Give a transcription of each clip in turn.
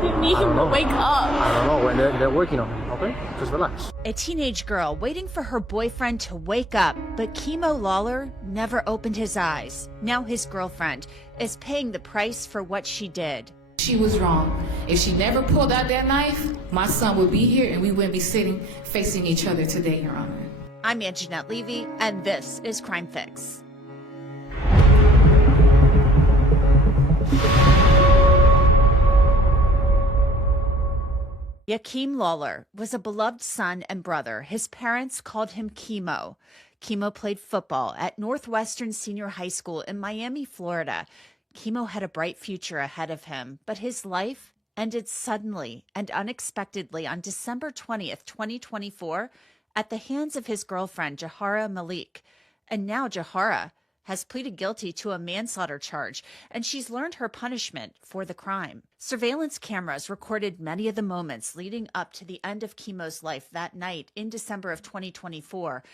just need him to wake up. I don't know. And they're working on him, okay? Just relax. A teenage girl waiting for her boyfriend to wake up, but Keimo Lollar never opened his eyes. Now his girlfriend is paying the price for what she did. She was wrong. If she never pulled out that knife, my son would be here and we wouldn't be sitting facing each other today, Your Honor. I'm Angenette Levy, and this is Crime Fix. Yakheim Lollar was a beloved son and brother. His parents called him Keimo. Keimo played football at Northwestern Senior High School in Miami, Florida. Keimo had a bright future ahead of him, but his life ended suddenly and unexpectedly on December 20th, 2024, at the hands of his girlfriend, Jahara Malik. And now Jahara has pleaded guilty to a manslaughter charge, and she's learned her punishment for the crime. Surveillance cameras recorded many of the moments leading up to the end of Keimo's life that night in December of 2024.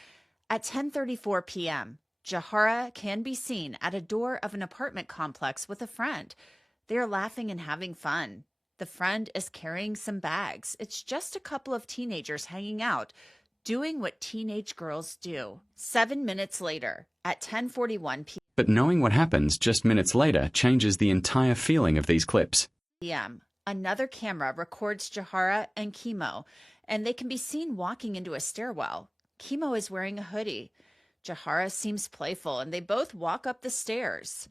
At 10:34 p.m., Jahara can be seen at a door of an apartment complex with a friend. They are laughing and having fun. The friend is carrying some bags. It's just a couple of teenagers hanging out, doing what teenage girls do. 7 minutes later, at 10:41 p.m. But knowing what happens just minutes later changes the entire feeling of these clips. Another camera records Jahara and Keimo, and they can be seen walking into a stairwell. Keimo is wearing a hoodie. Jahara seems playful, and they both walk up the stairs.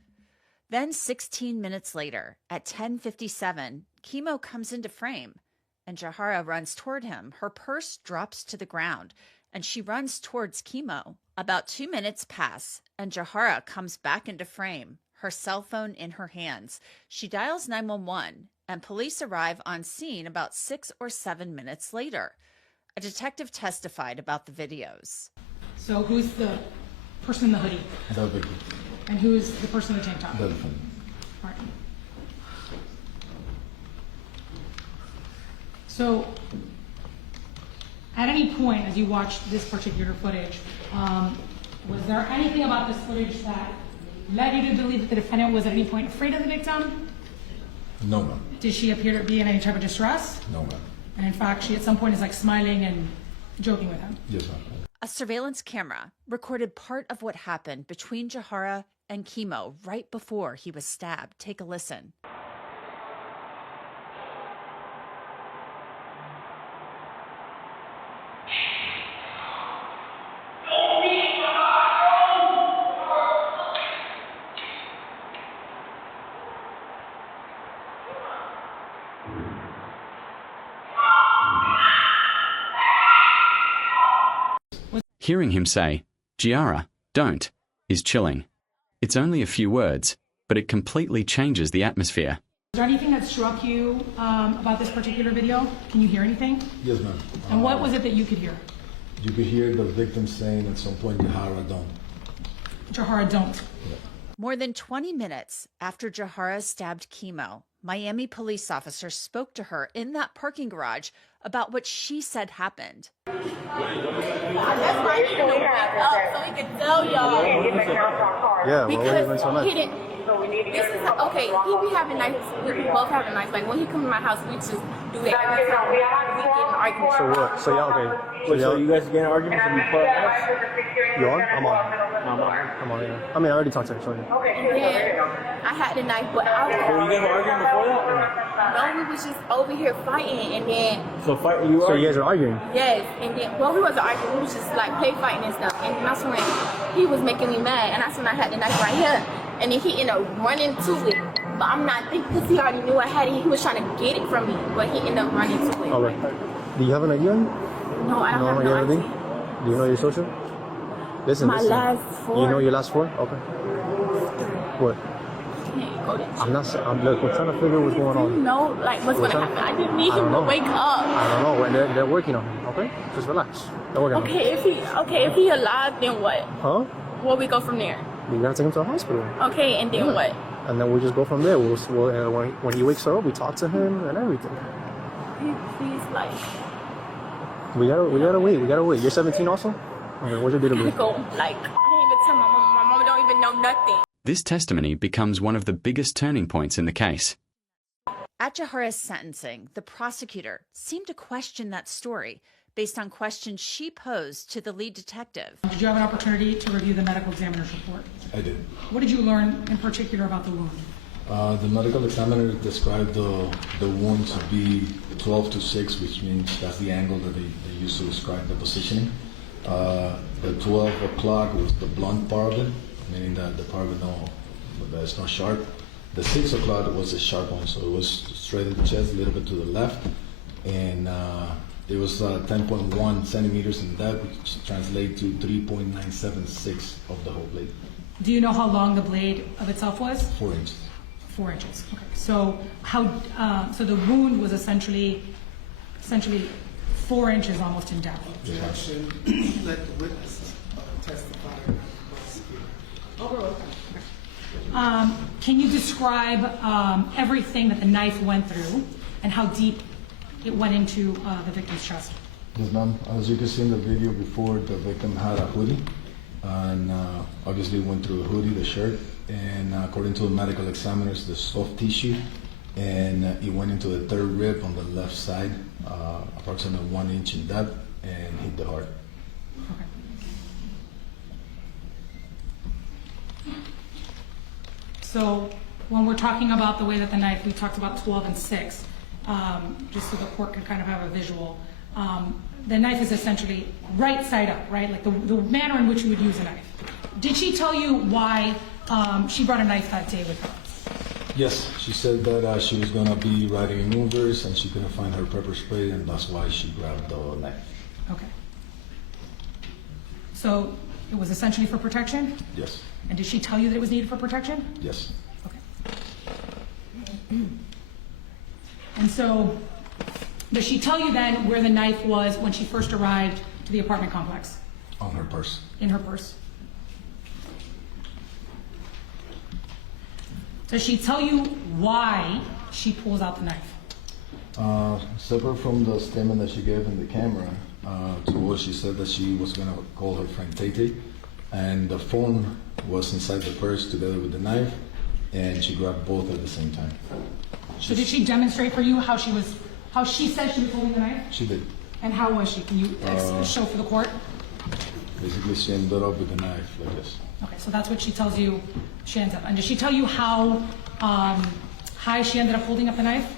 Then 16 minutes later, at 10:57, Keimo comes into frame, and Jahara runs toward him. Her purse drops to the ground, and she runs towards Keimo. About 2 minutes pass, and Jahara comes back into frame, her cell phone in her hands. She dials 911, and police arrive on scene about 6 or 7 minutes later. A detective testified about the videos. So who's the person in the hoodie? The victim. And who's the person in the tank top? The defendant. All right. So, at any point as you watched this particular footage, was there anything about this footage that led you to believe that the defendant was at any point afraid of the victim? No, ma'am. Did she appear to be in any type of distress? No, ma'am. And in fact, she at some point is like smiling and joking with him? Yes, ma'am. A surveillance camera recorded part of what happened between Jahara and Keimo right before he was stabbed. Take a listen. Hearing him say, "Jahara, don't," is chilling. It's only a few words, but it completely changes the atmosphere. Is there anything that struck you about this particular video? Can you hear anything? Yes, ma'am. And what was it that you could hear? You could hear the victim saying at some point, Jahara, don't. Jahara, don't. Yeah. More than 20 minutes after Jahara stabbed Keimo, Miami police officers spoke to her in that parking garage about what she said happened. That's why he didn't wake up so he could tell y'all. Yeah, well, Because so he didn't. This is okay. He be having nights. We both having nights. Like when he come to my house, we just do that every time we get in arguments. So what? So y'all okay? Wait, so you guys get in arguments and you put up? You on? I'm on. Yeah. I mean, I already talked to her. Sorry. And then I had the knife, but I was. Were you guys arguing before that? No, we was just over here fighting, and then. So fighting, you So arguing? you guys are arguing? Yes, and then we wasn't arguing. We was just like play fighting and stuff. And that's when he was making me mad, and that's when I had the knife right here. And then he ended up running to it. But I'm not thinking because he already knew I had it. He was trying to get it from me, but he ended up running to it. All right. Do you have an ID on you? No, I don't have your no ID? idea. Do you know your social? Listen, My listen. last four. You know your last four? Okay. What? I'm not. Look, we're trying to figure what's going on. You know, like what's gonna happen. I just need him to wake up. I don't know. And they're working on him. Okay, just relax. They're working on him. If he alive, then what? Huh? Where we go from there? We gotta take him to the hospital. Okay, and then what? And then we'll just go from there. When he wakes up, we talk to him and everything. He's like. We gotta wait. You're 17 also. Okay, what's your date of birth? Go. Like I didn't even tell my mom. My mom don't even know nothing. This testimony becomes one of the biggest turning points in the case. At Jahara's sentencing, the prosecutor seemed to question that story based on questions she posed to the lead detective. Did you have an opportunity to review the medical examiner's report? I did. What did you learn in particular about the wound? The medical examiner described the wound to be 12 to 6, which means that's the angle that they used to describe the positioning. The 12 o'clock was the blunt part of it, meaning that the part of it that's not sharp. The 6 o'clock was a sharp one, so it was straight in the chest, a little bit to the left, and it was 10.1 centimeters in depth, which translates to 3.976 of the whole blade. Do you know how long the blade of itself was? 4 inches. 4 inches. Okay. So so the wound was essentially 4 inches almost in depth. Objection. Let the witnesses testify. Can you describe everything that the knife went through and how deep it went into the victim's chest? Yes, ma'am. As you can see in the video before, the victim had a hoodie, and obviously went through the hoodie, the shirt, and according to the medical examiners, the soft tissue, and it went into the third rib on the left side, approximately 1 inch in depth, and hit the heart. Okay. So when we're talking about the way that the knife, we talked about 12 and 6, just so the court can kind of have a visual. The knife is essentially right side up, right? Like the manner in which you would use a knife. Did she tell you why she brought a knife that day with her? Yes, she said that she was going to be riding in Ubers and she couldn't find her pepper spray, and that's why she grabbed the knife. Okay. So it was essentially for protection? Yes. And did she tell you that it was needed for protection? Yes. Okay. And so, does she tell you then where the knife was when she first arrived to the apartment complex? On her purse. In her purse. Does she tell you why she pulls out the knife? Separate from the statement that she gave in the camera, to us, she said that she was going to call her friend Tate, and the phone was inside the purse together with the knife, and she grabbed both at the same time. So did she demonstrate for you how she said she was holding the knife? She did. And how was she? Can you show for the court? Basically, she ended up with the knife like this. Okay, so that's what she tells you she ends up. And does she tell you how high she ended up holding up the knife?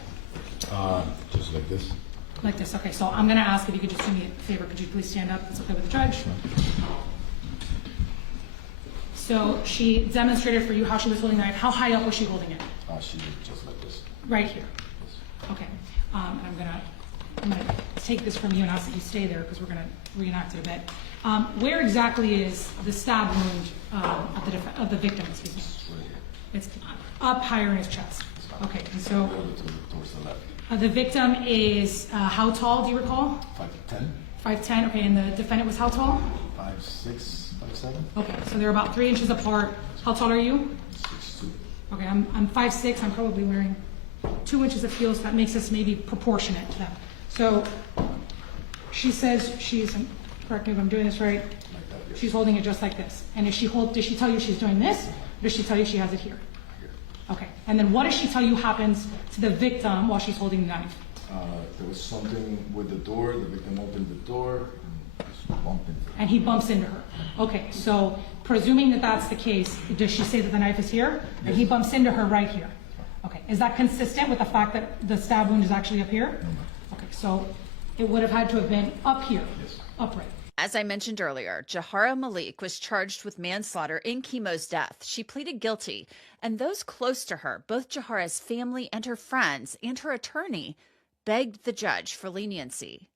Just like this. Like this. Okay, so I'm going to ask if you could just do me a favor. Could you please stand up? It's okay with the judge. So she demonstrated for you how she was holding the knife. How high up was she holding it? She did just like this. Right here. Okay. And I'm gonna take this from you and ask that you stay there because we're gonna reenact it a bit. Where exactly is the stab wound of the victim? Excuse me. Right here. It's up higher in his chest. Okay. And so Towards the left. the victim is how tall? Do you recall? 5'10". 5'10". Okay. And the defendant was how tall? 5'6", 5'7". Okay. So they're about 3 inches apart. How tall are you? 6'2". Okay, I'm 5'6", I'm probably wearing 2 inches of heels, that makes us maybe proportionate to that. So, she says she's, correct me if I'm doing this right, she's holding it just like this. And does she tell you she's doing this, or does she tell you she has it here? Okay, and then what does she tell you happens to the victim while she's holding the knife? There was something with the door, the victim opened the door, and just bumped into her. And he bumps into her. Okay, so presuming that that's the case, does she say that the knife is here? And he bumps into her right here? Okay, is that consistent with the fact that the stab wound is actually up here? Okay, so it would have had to have been up here, upright. As I mentioned earlier, Jahara Malik was charged with manslaughter in Keimo's death. She pleaded guilty, and those close to her, both Jahara's family and her friends and her attorney, begged the judge for leniency.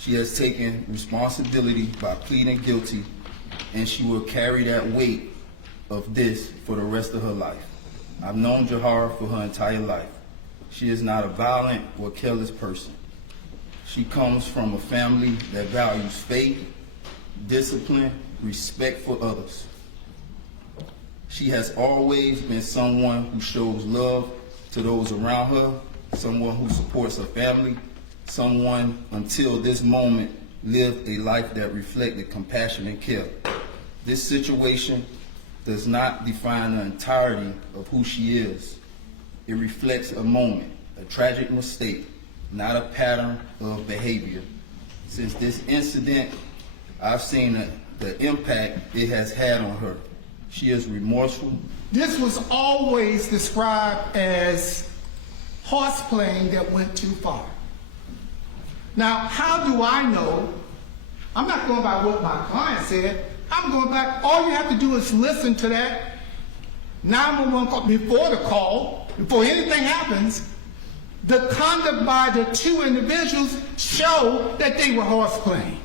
She has taken responsibility by pleading guilty, and she will carry that weight of this for the rest of her life. I've known Jahara for her entire life. She is not a violent or careless person. She comes from a family that values faith, discipline, respect for others. She has always been someone who shows love to those around her, someone who supports her family, someone until this moment lived a life that reflected compassion and care. This situation does not define the entirety of who she is. It reflects a moment, a tragic mistake, not a pattern of behavior. Since this incident, I've seen the impact it has had on her. She is remorseful. This was always described as horseplaying that went too far. Now, how do I know? I'm not going by what my client said. I'm going back. All you have to do is listen to that 911 call before the call, before anything happens. The conduct by the two individuals show that they were horseplaying.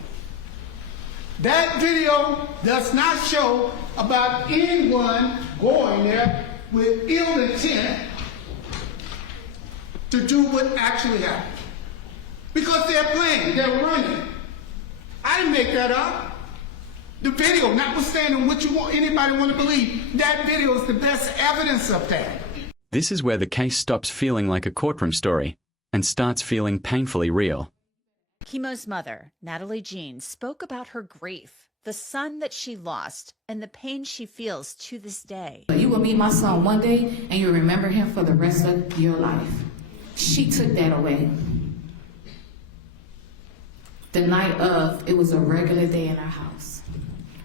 That video does not show about anyone going there with ill intent to do what actually happened. Because they're playing, they're running. I didn't make that up. The video, notwithstanding what you want, anybody want to believe, that video is the best evidence of that. This is where the case stops feeling like a courtroom story and starts feeling painfully real. Keimo's mother, Natalie Jean, spoke about her grief, the son that she lost, and the pain she feels to this day. You will meet my son one day and you'll remember him for the rest of your life. She took that away. The night of, it was a regular day in our house.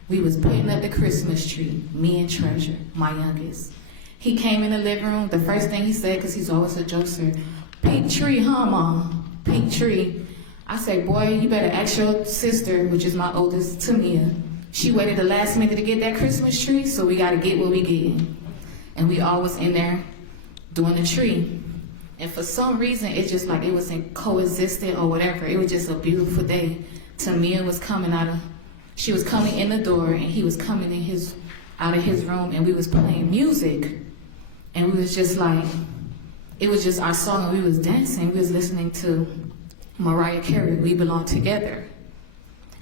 We was putting up the Christmas tree, me and Treasure, my youngest. He came in the living room, the first thing he said, because he's always a jokester, "Pink tree, huh, Mom? Pink tree." I said, "Boy, you better ask your sister," which is my oldest, Tamia. She waited the last minute to get that Christmas tree, so we got to get what we get. And we all was in there doing the tree. And for some reason, it just like it wasn't coexistent or whatever. It was just a beautiful day. Tamia was she was coming in the door, and he was coming in out of his room, and we was playing music. And we was just like, it was just our song, and we was dancing. We was listening to Mariah Carey, "We Belong Together."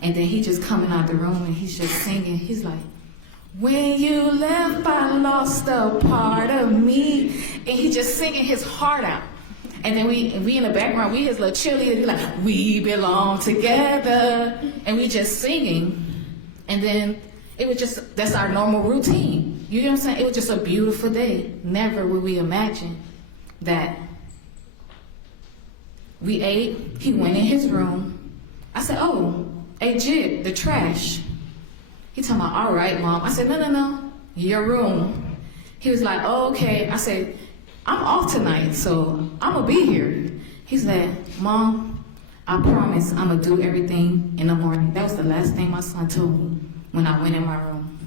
And then he just coming out the room, and he's just singing. He's like, "When you left, I lost a part of me." And he just singing his heart out. And then we in the background, we his little cheerleader, like, "We belong together." And we just singing. And then it was just, that's our normal routine. You know what I'm saying? It was just a beautiful day. Never would we imagine that. We ate, he went in his room. I said, "Oh, hey Jib, the trash." He talking about, "All right, Mom." I said, No, your room." He was like, "Oh, okay." I said, "I'm off tonight, so I'm gonna be here." He said, "Mom, I promise I'm gonna do everything in the morning." That was the last thing my son told me when I went in my room.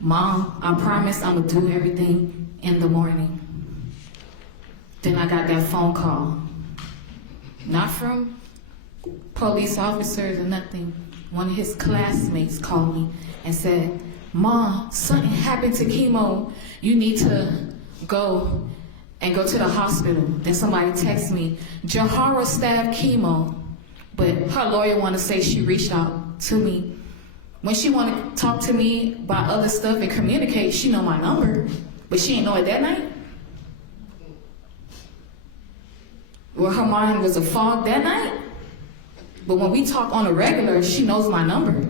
"Mom, I promise I'm gonna do everything in the morning." Then I got that phone call. Not from police officers or nothing. One of his classmates called me and said, "Mom, something happened to Keimo. You need to go to the hospital." Then somebody texted me, "Jahara stabbed Keimo." But her lawyer wanted to say she reached out to me. When she wanted to talk to me about other stuff and communicate, she know my number. But she didn't know it that night. Well, her mind was a fog that night. But when we talk on a regular, she knows my number.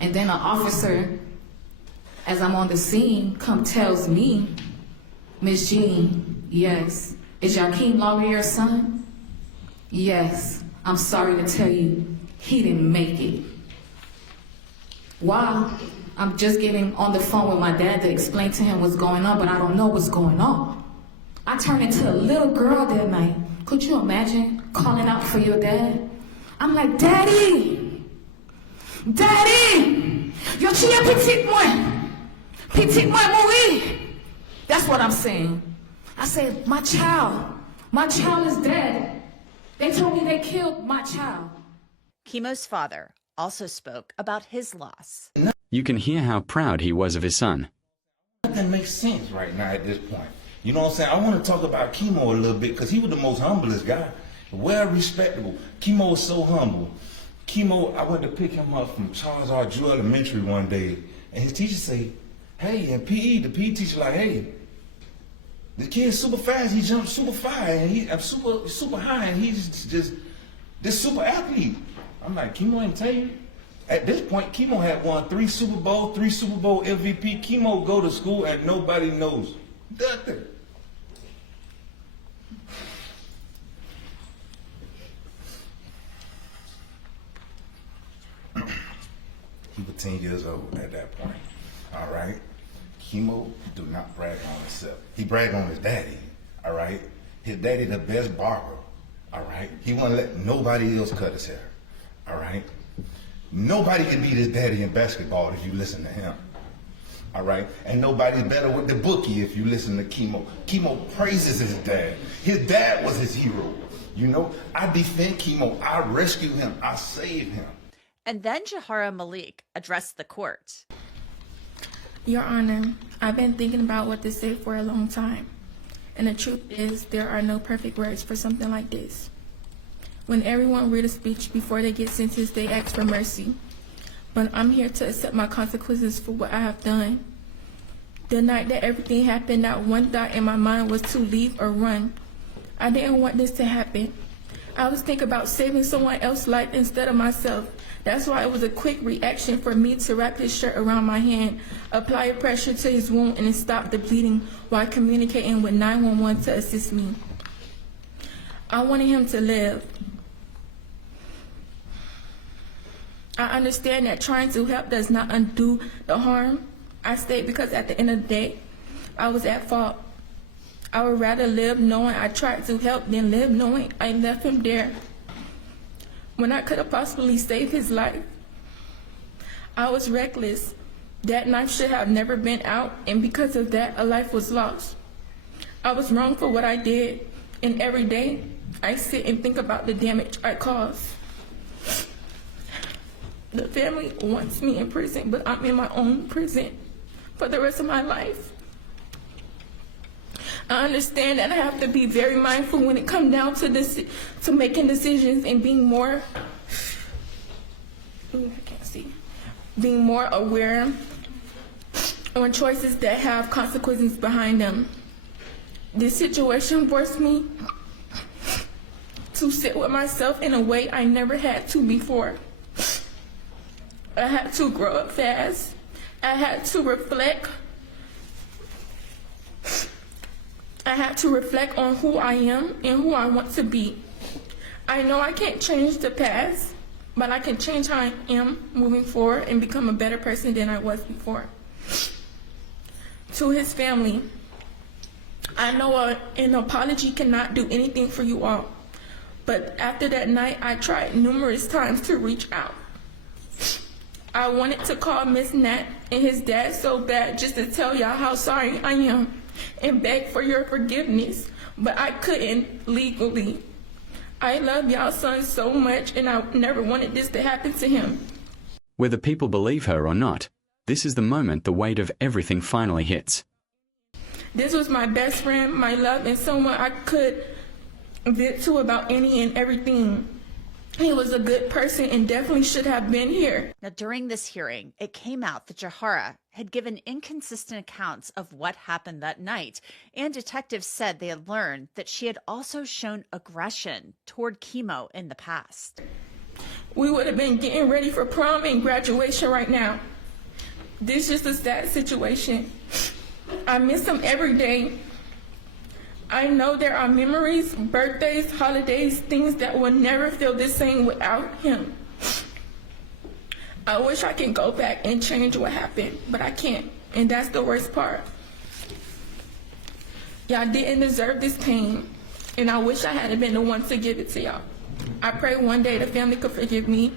And then an officer, as I'm on the scene, tells me, "Miss Jean, yes. Is Yakheim Lollar your son?" "Yes. I'm sorry to tell you, he didn't make it." While I'm just getting on the phone with my dad to explain to him what's going on, but I don't know what's going on. I turned into a little girl that night. Could you imagine calling out for your dad? I'm like, "Daddy! Daddy! Yo, tu es petit moi mourir." That's what I'm saying. I said, my child is dead. They told me they killed my child. Keimo's father also spoke about his loss. You can hear how proud he was of his son. Nothing makes sense right now at this point. You know what I'm saying? I want to talk about Keimo a little bit because he was the most humblest guy. Well respectable. Keimo was so humble. Keimo, I went to pick him up from Charles R. Drew Elementary one day, and his teacher say, "Hey," and the PE teacher like, "Hey, the kid's super fast. He jumps super far, and I'm super high, and he's just this super athlete." I'm like, "Keimo ain't tell you?" At this point, Keimo had won 3 Super Bowl MVP. Keimo go to school and nobody knows nothing. 15 years old at that point. All right? Keimo do not brag on himself. He brag on his daddy. All right? His daddy the best barber. All right? He won't let nobody else cut his hair. All right? Nobody can beat his daddy in basketball if you listen to him. All right? And nobody's better with the bookie if you listen to Keimo. Keimo praises his dad. His dad was his hero. You know, I defend Keimo. I rescue him. I save him. And then Jahara Malik addressed the court. Your Honor, I've been thinking about what to say for a long time. And the truth is, there are no perfect words for something like this. When everyone read a speech before they get sentenced, they ask for mercy. But I'm here to accept my consequences for what I have done. The night that everything happened, not one thought in my mind was to leave or run. I didn't want this to happen. I was thinking about saving someone else's life instead of myself. That's why it was a quick reaction for me to wrap his shirt around my hand, apply pressure to his wound, and stop the bleeding while communicating with 911 to assist me. I wanted him to live. I understand that trying to help does not undo the harm. I stayed because at the end of the day, I was at fault. I would rather live knowing I tried to help than live knowing I left him there when I could have possibly saved his life. I was reckless. That knife should have never been out, and because of that, a life was lost. I was wrong for what I did, and every day I sit and think about the damage I caused. The family wants me in prison, but I'm in my own prison for the rest of my life. I understand that I have to be very mindful when it comes down to this, to making decisions and being more, being more aware on choices that have consequences behind them. This situation forced me to sit with myself in a way I never had to before. I had to grow up fast. I had to reflect. I had to reflect on who I am and who I want to be. I know I can't change the past, but I can change how I am moving forward and become a better person than I was before. To his family, I know an apology cannot do anything for you all, but after that night, I tried numerous times to reach out. I wanted to call Miss Nat and his dad so bad just to tell y'all how sorry I am and beg for your forgiveness, but I couldn't legally. I love y'all son so much, and I never wanted this to happen to him. Whether people believe her or not, this is the moment the weight of everything finally hits. This was my best friend, my love, and someone I could vent to about any and everything. He was a good person and definitely should have been here. Now, during this hearing, it came out that Jahara had given inconsistent accounts of what happened that night, and detectives said they had learned that she had also shown aggression toward Keimo in the past. We would have been getting ready for prom and graduation right now. This is a sad situation. I miss him every day. I know there are memories, birthdays, holidays, things that will never feel the same without him. I wish I could go back and change what happened, but I can't, and that's the worst part. Y'all didn't deserve this pain, and I wish I hadn't been the one to give it to y'all. I pray one day the family could forgive me,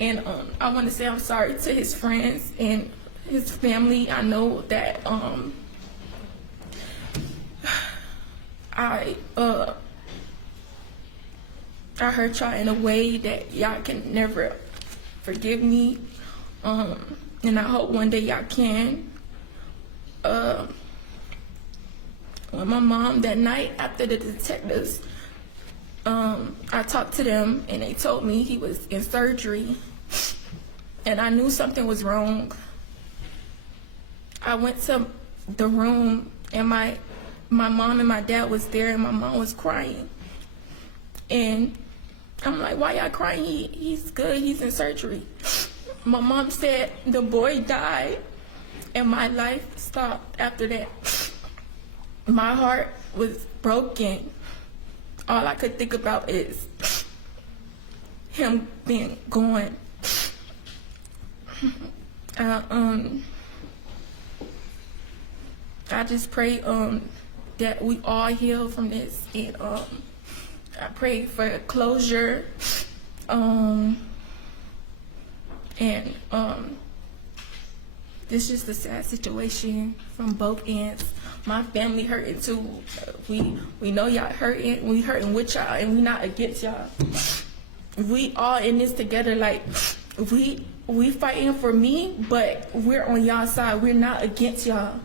and I want to say I'm sorry to his friends and his family. I know that I hurt y'all in a way that y'all can never forgive me, and I hope one day y'all can. When my mom that night after the detectives, I talked to them and they told me he was in surgery, and I knew something was wrong. I went to the room and my mom and my dad was there, and my mom was crying. And I'm like, why y'all crying? He's good, he's in surgery. My mom said the boy died, and my life stopped after that. My heart was broken. All I could think about is him being gone. I just pray that we all heal from this, and I pray for closure, and this is a sad situation from both ends. My family hurting too. We know y'all hurting. We hurting with y'all, and we not against y'all. We all in this together. Like we fighting for me, but we're on y'all side. We're not against y'all.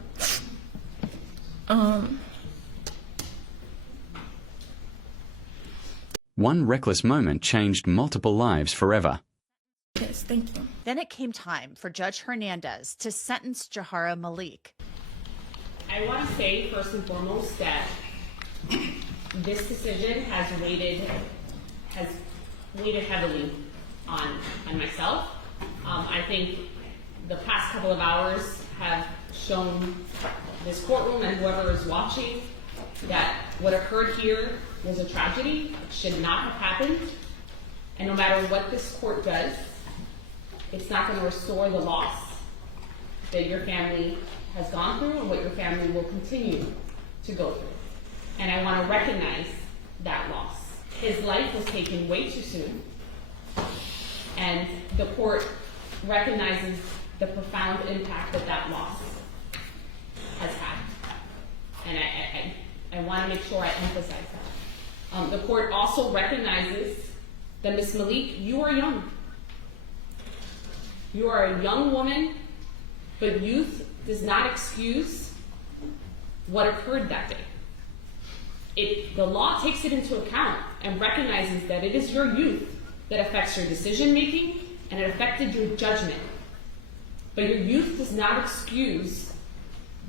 One reckless moment changed multiple lives forever. Yes, thank you. Then it came time for Judge Hernandez to sentence Jahara Malik. I want to say first and foremost that this decision has weighted heavily on myself. I think the past couple of hours have shown this courtroom and whoever is watching that what occurred here was a tragedy. It should not have happened. And no matter what this court does, it's not going to restore the loss that your family has gone through and what your family will continue to go through. And I want to recognize that loss. His life was taken way too soon, and the court recognizes the profound impact that loss has had. And I want to make sure I emphasize that. The court also recognizes that Ms. Malik, you are young. You are a young woman, but youth does not excuse what occurred that day. The law takes it into account and recognizes that it is your youth that affects your decision making and it affected your judgment. But your youth does not excuse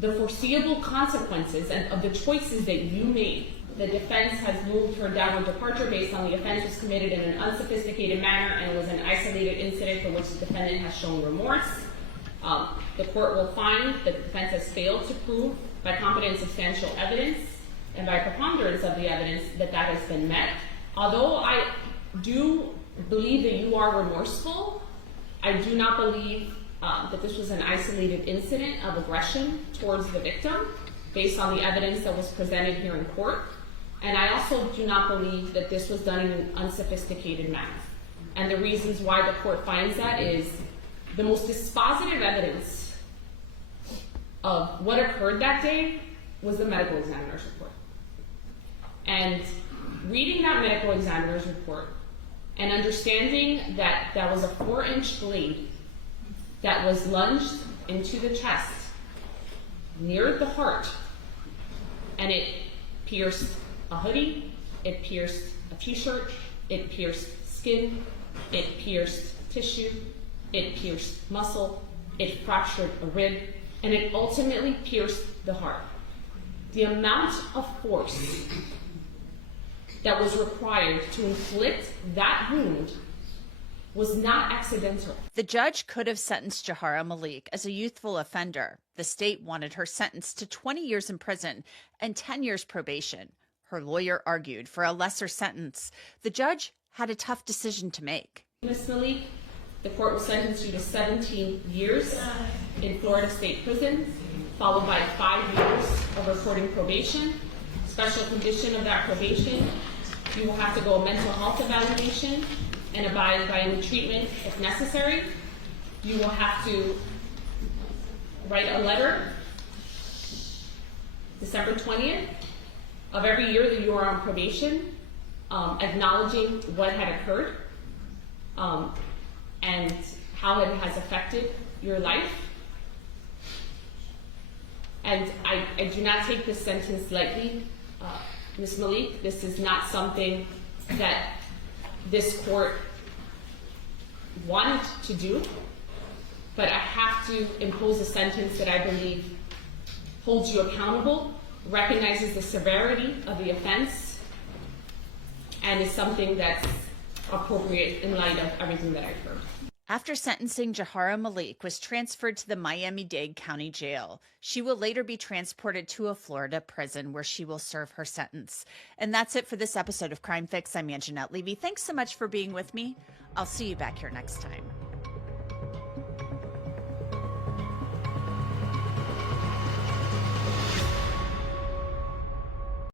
the foreseeable consequences of the choices that you made. The defense has moved for a downward departure based on the offense was committed in an unsophisticated manner and was an isolated incident for which the defendant has shown remorse. The court will find that the defense has failed to prove by competent and substantial evidence and by preponderance of the evidence that has been met. Although I do believe that you are remorseful, I do not believe that this was an isolated incident of aggression towards the victim based on the evidence that was presented here in court. And I also do not believe that this was done in an unsophisticated manner. And the reasons why the court finds that is the most dispositive evidence of what occurred that day was the medical examiner's report. And reading that medical examiner's report and understanding that that was a 4-inch blade that was lunged into the chest near the heart, and it pierced a hoodie, it pierced a t-shirt, it pierced skin, it pierced tissue, it pierced muscle, it fractured a rib, and it ultimately pierced the heart. The amount of force that was required to inflict that wound was not accidental. The judge could have sentenced Jahara Malik as a youthful offender. The state wanted her sentenced to 20 years in prison and 10 years probation. Her lawyer argued for a lesser sentence. The judge had a tough decision to make. Ms. Malik, the court will sentence you to 17 years in Florida State Prison, followed by 5 years of reporting probation. Special condition of that probation, you will have to go a mental health evaluation and abide by any treatment if necessary. You will have to write a letter December 20th of every year that you are on probation, acknowledging what had occurred and how it has affected your life. And I do not take this sentence lightly. Ms. Malik, this is not something that this court wanted to do, but I have to impose a sentence that I believe holds you accountable, recognizes the severity of the offense, and is something that's appropriate in light of everything that I've heard. After sentencing, Jahara Malik was transferred to the Miami-Dade County Jail. She will later be transported to a Florida prison where she will serve her sentence. And that's it for this episode of Crime Fix. I'm Angenette Levy. Thanks so much for being with me. I'll see you back here next time.